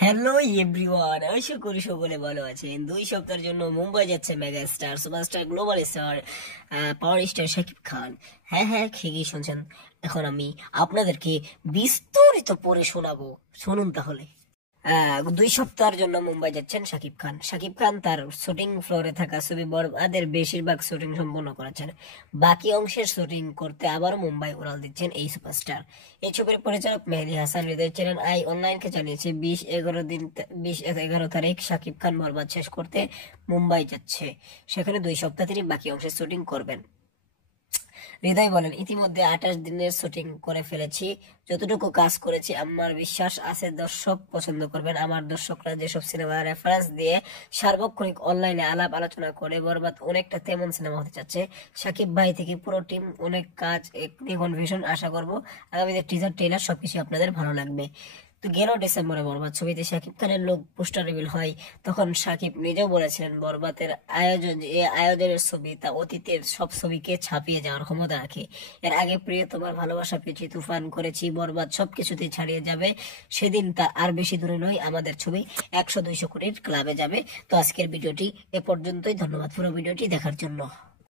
Hello everyone, আশা করি সকলে ভালো আছেন। 2 সপ্তাহের জন্য মুম্বাই যাচ্ছে mega star superstar global star power star Shakib Khan. হ্যাঁ হ্যাঁ, ঠিকই শুনছেন। এখন আমি আপনাদেরকে বিস্তারিত পড়ে শোনাবো, শুনুন তাহলে। 2 সপ্তাহের জন্য মুম্বাই যাচ্ছেন শাকিব খান। শাকিব খান তার শুটিং ফ্লোরে থাকা ছবি বরবাদের বেশিরভাগ শুটিং সম্পন্ন করেছেন। বাকি অংশের শুটিং করতে আবার মুম্বাই উড়াল দিচ্ছেন এই সুপারস্টার। এই ছবির পরিচালক মেহেদী হাসান হৃদয় চ্যানেল আই অনলাইনকে জানিয়েছে 20-11 তারিখ শাকিব খান বরবাদ শেষ করতে মুম্বাই যাচ্ছে। সেখানে 2 সপ্তাহ তিনি বাকি অংশের শুটিং করবেন। হৃদয় বলেন, ইতিমধ্যে 28 দিনের শুটিং করে ফেলেছি। যতটুকু কাজ করেছি আমার বিশ্বাস আছে দর্শক পছন্দ করবেন। আমার দর্শকরা যেসব সিনেমা রেফারেন্স দিয়ে সার্বক্ষণিক অনলাইনে আলাপ আলোচনা করে বরবাদ অনেকটা তেমন সিনেমা হতে চাচ্ছে। সাকিব ভাই থেকে পুরো টিম অনেক কাজ নিয়ে কনফিউশন। আশা করবো আগামীতে টিজার ট্রেলার সবকিছু আপনাদের ভালো লাগবে। তো গেল ডিসেম্বরে বরবাদ ছবিতে শাকিব খানের লোক পোস্টার রিভিল হয়। তখন শাকিব নিজেও বলেছিলেন বরবাদের আয়োজনের ছবি তা অতীতের সব ছবিকে ছাপিয়ে যাওয়ার ক্ষমতা রাখে। এর আগে প্রিয় তোমার ভালোবাসা পেয়েছি, তুফান করেছি, বরবাদ সবকিছুতেই ছাড়িয়ে যাবে। সেদিন তা আর বেশি দূরে নয়, আমাদের ছবি 100-200 কোটির ক্লাবে যাবে। তো আজকের ভিডিওটি এ পর্যন্তই। ধন্যবাদ পুরো ভিডিওটি দেখার জন্য।